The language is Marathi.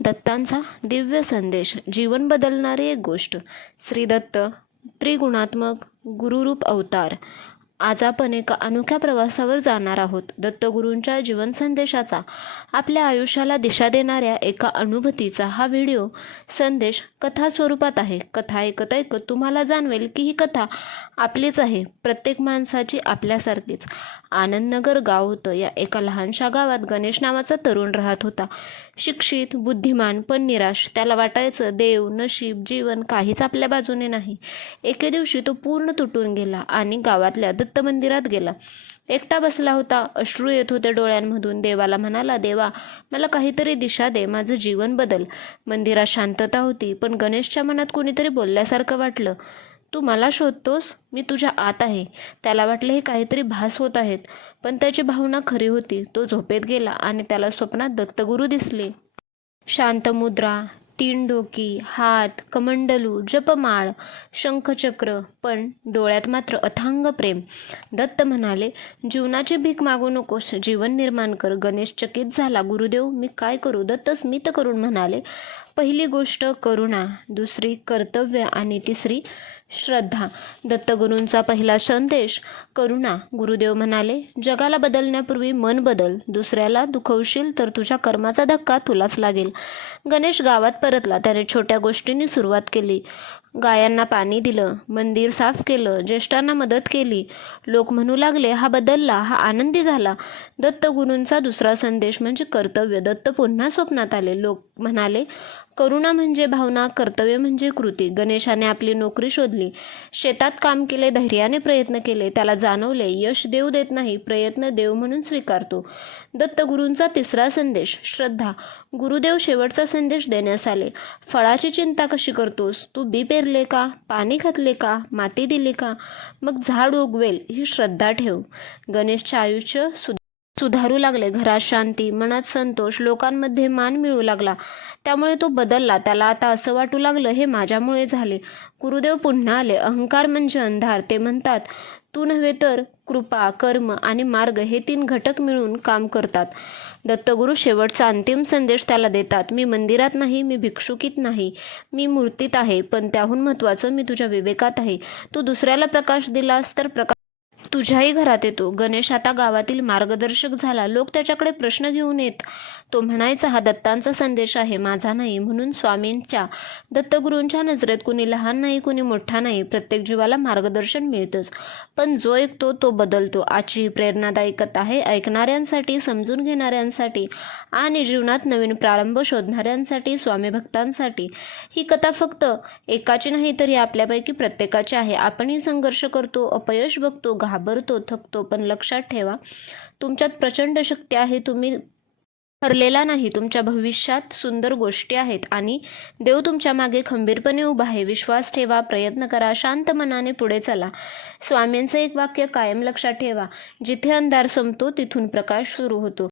दत्तांचा दिव्य संदेश, जीवन बदलणारी एक गोष्ट. श्री दत्त त्रिगुणात्मक गुरुरूप अवतार. आज आपण एका अनोख्या प्रवासावर जाणार आहोत. दत्तगुरूंच्या जीवन संदेशाचा, आपल्या आयुष्याला दिशा देणाऱ्या एका अनुभूतीचा हा व्हिडिओ संदेश कथा स्वरूपात आहे. कथा ऐकत ऐकत तुम्हाला जाणवेल की ही कथा आपलीच आहे, प्रत्येक माणसाची आपल्यासारखीच. आनंदनगर गाव होतं. या एका लहानशा गावात गणेश नावाचा तरुण राहत होता. शिक्षित, बुद्धिमान, पण निराश. त्याला वाटायचं देव, नशीब, जीवन काहीच आपल्या बाजूने नाही. एके दिवशी तो पूर्ण तुटून गेला आणि गावातल्या दत्त मंदिरात गेला. एकटा बसला होता. अश्रू येत होते डोळ्यांमधून. देवाला म्हणाला, देवा, मला काहीतरी दिशा दे, माझं जीवन बदल. मंदिरात शांतता होती, पण गणेशच्या मनात कोणीतरी बोलल्यासारखं वाटलं. तू मला शोधतोस? मी तुझ्या आत आहे. त्याला वाटले हे काहीतरी भास होत आहेत, पण त्याची भावना खरी होती. तो झोपेत गेला आणि त्याला स्वप्नात दत्तगुरू दिसले. शांत मुद्रा, 3 डोकी, हात, कमंडलू, जपमाळ, शंखचक्र, पण डोळ्यात मात्र अथांग प्रेम. दत्त म्हणाले, जीवनाची भीक मागू नकोस, जीवन निर्माण कर. गणेश चकित झाला. गुरुदेव, मी काय करू? दत्त स्मित करून म्हणाले, पहिली गोष्ट करुणा, दुसरी कर्तव्य आणि तिसरी श्रद्धा. दत्तगुरूंचा पहिला संदेश करुणा. गुरुदेव म्हणाले, जगाला बदलण्यापूर्वी मन बदल. दुसऱ्याला दुखवशील तर तुझ्या कर्माचा धक्का तुलाच लागेल. गणेश गावात परतला. त्याने छोट्या गोष्टींनी सुरुवात केली. गायांना पाणी दिलं, मंदिर साफ केलं, ज्येष्ठांना मदत केली. लोक म्हणू लागले, हा बदलला, हा आनंदी झाला. दत्तगुरूंचा दुसरा संदेश म्हणजे कर्तव्य. दत्त पुन्हा स्वप्नात आले. लोक म्हणाले, करुणा म्हणजे भावना, कर्तव्य म्हणजे कृती. गणेशाने आपली नोकरी शोधली, शेतात काम केले, धैर्याने प्रयत्न केले. त्याला जाणवले, यश देव देत नाही, प्रयत्न देव म्हणून स्वीकारतो. दत्तगुरूंचा तिसरा संदेश श्रद्धा. गुरुदेव शेवटचा संदेश देण्यास आले. फळाची चिंता कशी करतोस? तू बी पेरले का? पाणी घातले का? माती दिली का? मग झाड उगवेल ही श्रद्धा ठेव. गणेशचे आयुष्य सुधारू लागले. घरात शांती, मनात संतोष, लोकांमध्ये मान मिळू लागला. त्यामुळे तो बदलला. त्याला आता असं वाटू लागलं, हे माझ्यामुळे झाले. गुरुदेव पुन्हा आले. अहंकार म्हणजे अंधार. ते म्हणतात, तू नव्हे तर कृपा, कर्म आणि मार्ग हे 3 घटक मिळून काम करतात. दत्तगुरू शेवटचा अंतिम संदेश त्याला देतात. मी मंदिरात नाही, मी भिक्षुकीत नाही, मी मूर्तीत आहे, पण त्याहून महत्त्वाचं, मी तुझ्या विवेकात आहे. तू दुसऱ्याला प्रकाश दिलास तर प्रकाश तुझ्याही घरात येतो. गणेश आता गावातील मार्गदर्शक झाला. लोक त्याच्याकडे प्रश्न घेऊन येत. तो म्हणायचा, हा दत्तांचा संदेश आहे, माझा नाही. म्हणून स्वामींच्या, दत्तगुरूंच्या नजरेत कुणी लहान नाही, कुणी मोठा नाही. प्रत्येक जीवाला मार्गदर्शन मिळतंच, पण जो ऐकतो तो बदलतो. आजची ही प्रेरणादायी कथा आहे ऐकणाऱ्यांसाठी, समजून घेणाऱ्यांसाठी आणि जीवनात नवीन प्रारंभ शोधणाऱ्यांसाठी, स्वामी भक्तांसाठी. ही कथा फक्त एकाची नाही, तर ही आपल्यापैकी प्रत्येकाची आहे. आपणही संघर्ष करतो, अपयश बघतो, घाबरतो, थकतो, पण लक्षात ठेवा, तुमच्यात प्रचंड शक्ती आहे. तुम्ही ठरलेला नाही. तुमच्या भविष्यात सुंदर गोष्टी आहेत आणि देव तुमच्या मागे खंबीरपणे उभा आहे. विश्वास ठेवा, प्रयत्न करा, शांत मनाने पुढे चला. स्वामींचं एक वाक्य कायम लक्षात ठेवा, जिथे अंधार संपतो तिथून प्रकाश सुरू होतो.